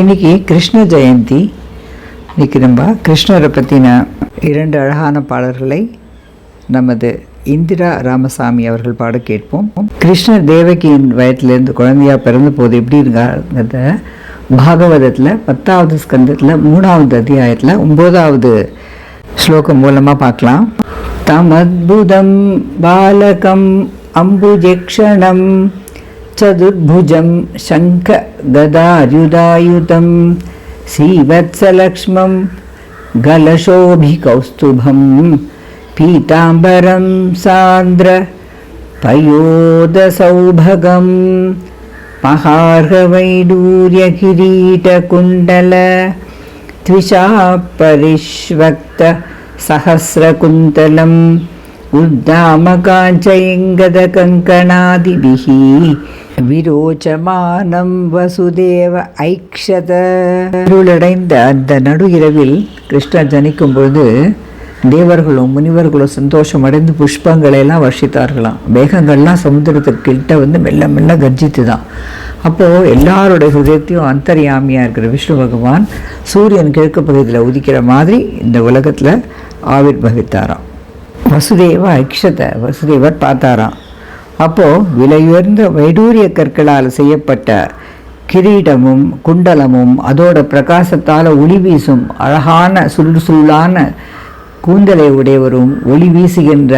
இன்னைக்கு கிருஷ்ண ஜெயந்தி. இன்னைக்கு நம்ம கிருஷ்ணரை பற்றின 2 அழகான பாடல்களை நமது இந்திரா ராமசாமி அவர்கள் பாட கேட்போம். கிருஷ்ணர் தேவகியின் வயத்திலிருந்து குழந்தையாக பிறந்த போது எப்படி இருக்காங்கிறத பாகவதத்தில் 10வது ஸ்கந்தத்தில் 3வது அத்தியாயத்தில் 9வது ஸ்லோகம் மூலமாக பார்க்கலாம். தமத்புதம் பாலகம் அம்புஜக்ஷணம் சதுர்புஜம் சங்க கதாயுதாயுதம் ஸ்ரீவத்ஸலக்ஷ்மம் கலசோபிகௌஸ்துபம் பீதாம்பரம் சாந்திர பயோதசௌபகம் மகார்கவைடூர்யகிரீடகுண்டல த்விஷா பரிஷ்வக்த சஹஸ்ரகுந்தலம் உத்தாமகாஞ்சயங்கதகங்கணாதிபிः விரோச்சமானம் வசுதேவ ஐக்ஷத. இருளடைந்த அந்த நடு இரவில் கிருஷ்ணர் ஜனிக்கும் பொழுது தேவர்களும் முனிவர்களும் சந்தோஷம் அடைந்து புஷ்பங்களை எல்லாம் வர்ஷித்தார்களாம். மேகங்கள்லாம் சமுத்திரத்துக்கிட்ட மெல்ல மெல்ல கர்ஜித்து தான். அப்போது எல்லாருடைய ஹிருதயத்தையும் அந்தர்யாமியாக இருக்கிற விஷ்ணு பகவான் சூரியன் கிழக்கு பகுதியில் உதிக்கிற மாதிரி இந்த உலகத்தில் ஆவிர்பவித்தாராம். வசுதேவ ஐக்ஷத, வசுதேவர் பார்த்தாராம். அப்போது விலையுயர்ந்த வைடூரிய கற்களால் செய்யப்பட்ட கிரீடமும் குண்டலமும் அதோட பிரகாசத்தால் ஒளி வீசும் அழகான சுருளான கூந்தலை உடையவரும் ஒளி வீசுகின்ற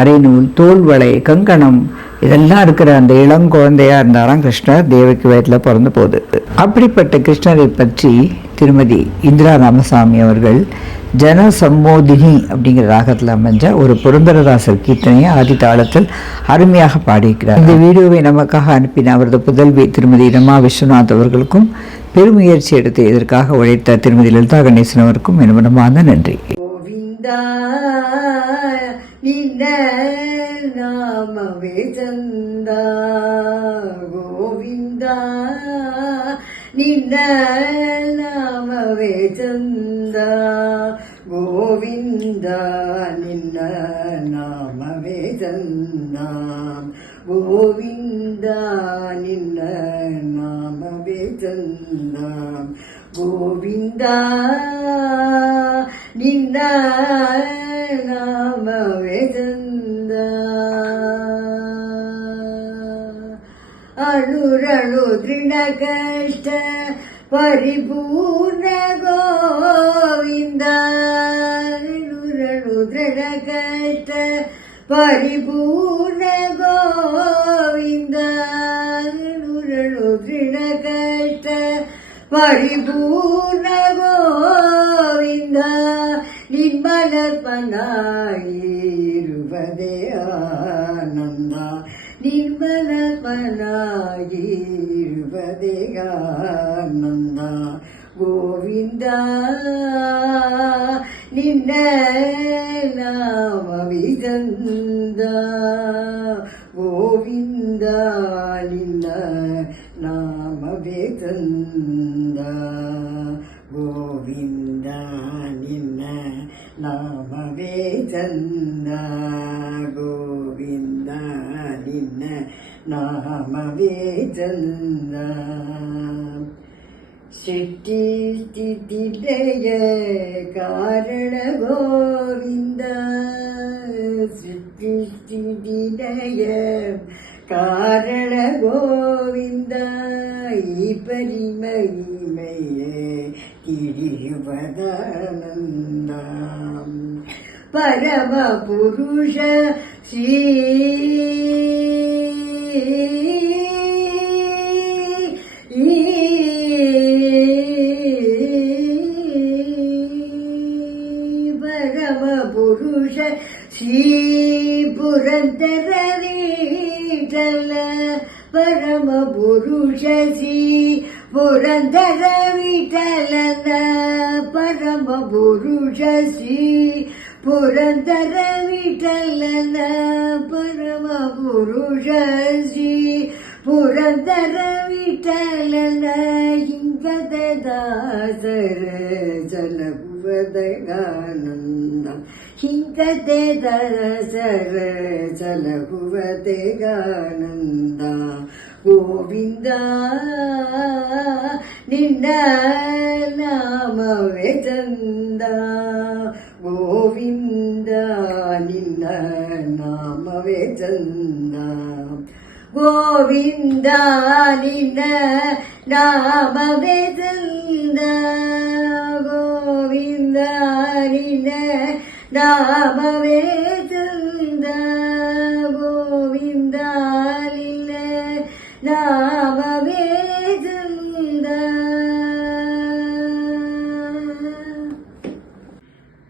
அரைநூல் தோல்வளை கங்கணம் இதெல்லாம் இருக்கிற அந்த இளங்குழந்தையாக இருந்தாராம் கிருஷ்ணர் தேவகி வயத்தில் பிறந்த போது. அப்படிப்பட்ட கிருஷ்ணரை பற்றி திருமதி இந்திரா ராமசாமி அவர்கள் ஜன சம்மோதினி அப்படிங்கிற ராகத்தில் அமைஞ்ச ஒரு புரந்தரதாசர் கீர்த்தனையை ஆதி தாளத்தில் அருமையாக பாடியிருக்கிறார். இந்த வீடியோவை நமக்காக அனுப்பின அவரது புதல்வி திருமதி ரமா விஸ்வநாத் அவர்களுக்கும் பெருமுயற்சி எடுத்து இதற்காக உழைத்த திருமதி லலிதா கணேசன் அவருக்கும் என் மனமார்ந்த நன்றி. நாமவே சந்தா கோவிந்தா நின்ன நாமவே சந்தா கோவிந்தா நின்ன நாமவே சந்தா கோவிந்தா நின்ன நாமவே சந்தா கோவிந்தா நின்ன நாமவே சந்தா ಅಣುರಣು ದೃಢ ಕಷ್ಟ ಪರಿಪೂರ್ಣ ಗೋವಿಂದ ಅಣುರಣು ದೃಢ ಕಷ್ಟ ಪರಿಪೂರ್ಣ ಗೋವಿಂದ ಅಣುರಣು ದೃಢ ಕಷ್ಟ ಪರಿಪೂರ್ಣ ಗೋವಿಂದ ನಿರ್ಮಲಪನಾಗಿರುವುದೇ ಆನಂದ ನಿರ್ಮಲಪನಾಗಿರುವುದೇ ಆನಂದ ಗೋವಿಂದ ನಿನ್ನ ನಾಮವೇ ಚಂದ ಗೋವಿಂದ ನಿನ್ನ ನಾಮವೇ ಚಂದ ಗೋವಿಂದ ನಿನ್ನ ನಾಮವೇ ಚಂದ ಗೋವಿಂದ ನಿನ್ನ ನಾಮವೇ ಚಂದ ಸೃಷ್ಟಿ ಸ್ಥಿತಿ ಲಯ ಕಾರಣ ಗೋವಿಂದ ಸೃಷ್ಟಿ ಸ್ಥಿತಿ ಲಯ ಕಾರಣ ಗೋವಿಂದ ಈ ಪರಿಮಹಿಮೆಯೇ ತಿಳಿಯುವುದಾನಂದ ಪರಮ ಪುರುಷ ಶ್ರೀ ಪರಮ ಪುರುಷ ಶ್ರೀ ಪುರಂದರ ವಿಠಲ ಪರಮ ಪುರುಷ ಶ್ರೀ ಪುರಂದರ ವಿಠಲನ ಪರಮ ಪುರುಷ ಶ್ರೀ ಪುರಂದರ ವಿಠಲನ ಪರಮ ಪುರುಷ ಶ್ರೀ ಪುರಂದರ ವಿಠಲನ ಹಿಂಗದ ದಾಸರ ಜಲಗುವದಗಾನಂದ ಹಿಂಗದೆ ದಾಸರ ಜಲಗುವದಗಾನಂದ ಗೋವಿಂದ ನಿನ್ನ ನಾಮವೇ ಚಂದ ಗೋವಿಂದ ನಿನ್ನ ನಾಮವೇ ಚಂದ ಗೋವಿಂದ ನಿನ್ನ ನಾಮವೇ ಚಂದ ಗೋವಿಂದ ನಿನ್ನ ನಾಮವೇ ಚಂದ ಗೋವಿಂದ ನಿನ್ನ ನಾಮವೇ ಚಂದ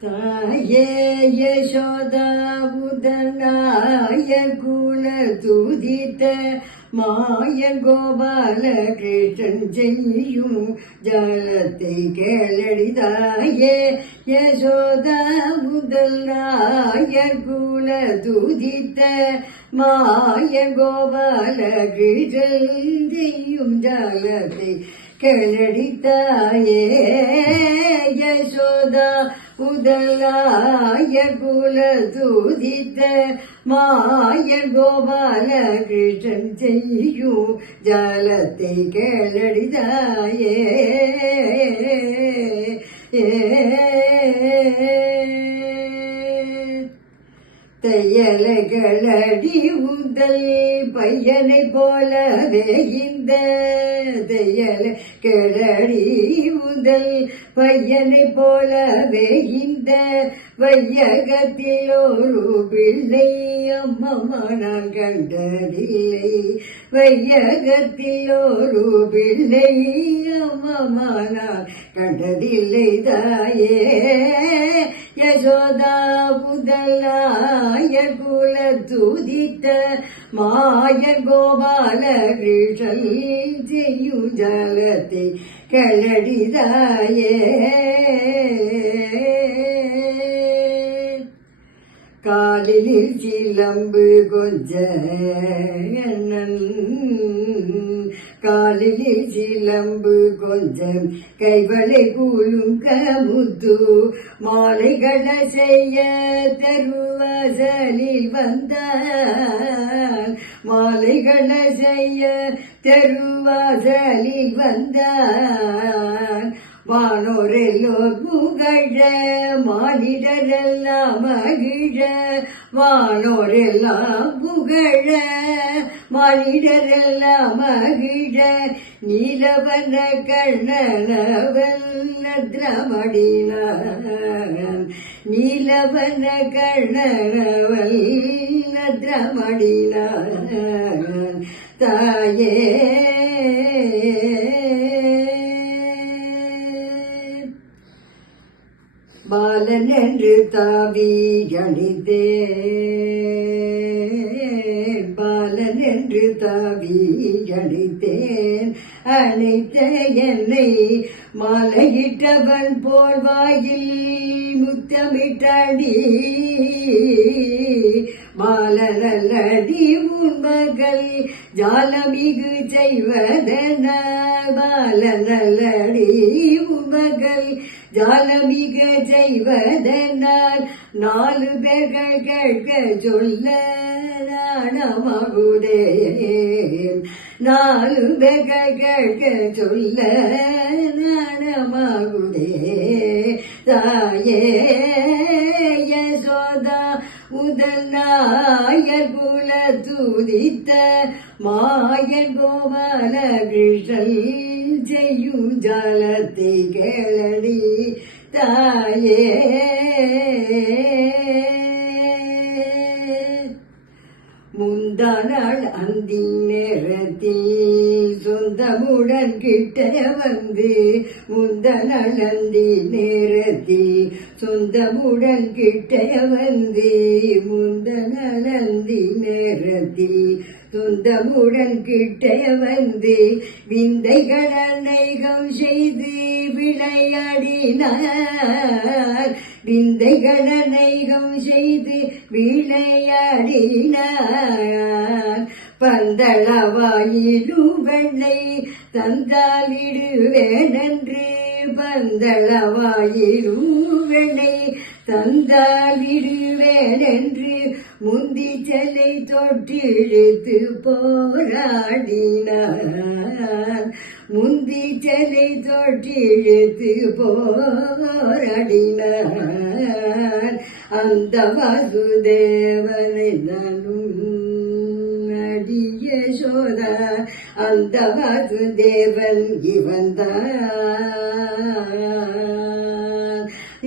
ತಾಯೇ ಯಶೋದ ಉದನಾಯ ಕುಲ துதித்த மாய கோபால கிருஷ்ணன் செய்யும் ஜலத்தை கேளடிதாயே யசோதா முதல் நாயர் குல துதித்த மாய கோபால கிருஷ்ணன் செய்யும் ஜலத்தை கேளடித்தாயே யசோதா முதலாய குல துதித்த மாய கோபால கிருஷ்ணன் செய்யும் ஜலத்தை கேளடிதாயே தையலைகளடி உந்தல் பையனை போலவே இந்த தையலைகளடி உந்தல் பையனை போலவே இந்த வையகத்தில் ஒரு பிள்ளை அம்மம்மா நான் கண்டதில்லை வையகத்தில் ஒரு பிள்ளை அம்மம்மா நான் கண்டதில்லை தாயே யசோதா முதலாய குல துதித்த மாய கோபால கிருஷ்ணன் செய்யும் ஜலத்தை கல்லடிதாயே காலில் சிலம்பு கொஞ்ச காலில் சிலம்பு கொஞ்சம் கைவளை கூலும் கமுத்து மாலைகள செய்ய தெருவாசலில் வந்தான் மாலைகள செய்ய தெருவாசலில் வந்தான் வானோரெல்லோர் புகழ மானிடரெல்லாம் மகிழ வானோரெல்லாம் புகழ மானிடரெல்லாம் மகிழ நீலவன கண்ணனவன் நத்ரமடினான் நீலவன கண்ணனவன் நத்ரமடினான் தாயே பாலன் என்று தாவி அணித்தேன் பாலன் என்று தாவி அணித்தேன் அணைத்த என்னை மாலையிட்டவன் போல் வாயில் முத்தமிட்டடி மாலனல்லடி உன் மகள் ஜாலமிகு செய்வதனால் பாலனல்லடி உன் மகள் ஜாலமிக செய்வதனால் நாலு பேர்கள் கேட்க சொல்ல நாணமாகுதே நாலு பேர்கள் கேட்க சொல்ல நாணமாகுதே தாயே யசோதா முதல் நாயர் குல துதித்த மாயன் கோபால கிருஷ்ணன் செய்யும் ஜலத்தை கேளடி தாயே முந்தானாள் அந்தி நேரத்தில் சொந்தமுடன் கிட்ட வந்து முந்தானாள் அந்தி நேரத்தில் சொந்தமுடன் கிட்ட வந்து முந்தானாள் அந்தி நேரத்தில் சொந்தமுடன் கிட்ட வந்து விந்தைகள் அநேகம் செய்து விளையாடினார் விந்தைகள் அநேகம் செய்து விளையாடினார் பந்தளவாயிலும் வெள்ளை தந்தால் விடுவேனென்று பந்தளவாயிலும் வெள்ளை தந்தால் விடுவேனென்று முந்தி செலை தொட்டிழுத்து போராடினார் முந்தி செலை தொட்டிழுத்து போராடினார் அந்த வாசுதேவனை நானும் அடிய சோதா அந்த வாசுதேவன் இவன்தான்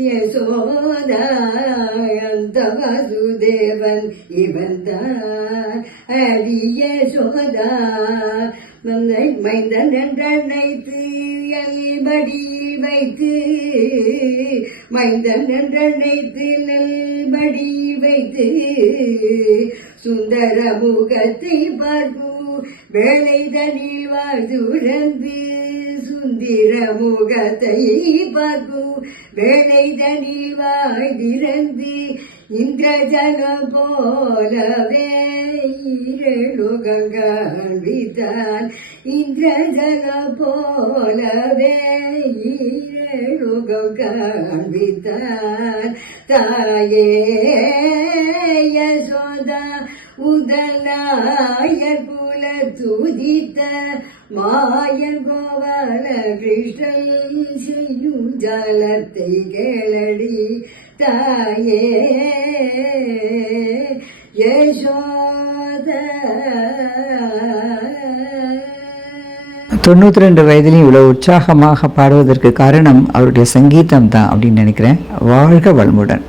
யசோதா அந்த வாசுதேவன் இவன்தான் அடிய சோதா மைந்தன் என்றழைத்து நல்படியில் வைத்து மைந்தன் என்றழைத்து நல்படியில் வைத்து சுந்தர முகத்தை பார்க்கும் வேளைதனில் வாழ்ந்துறந்து சுந்தர முகத்தை பார்க்கும் வேளைதனில் வாழ்ந்திறந்து இந்திரஜனம் போலவே ஈரேழுகங்காண்பித்தான் இந்திரஜனம் போலவே ஈரேழுகங்காண்பித்தான் தாயே யசோதா உதனாயர் குல துதித்த மாயன் கோபால கிருஷ்ணன் செய்யும் ஜாலத்தை கேளடி தாயே யசோதா. 92 வயதிலும் இவ்வளவு உற்சாகமாக பாடுவதற்கு காரணம் அவருடைய சங்கீதம் தான் அப்படின்னு நினைக்கிறேன். வாழ்க வளமுடன்.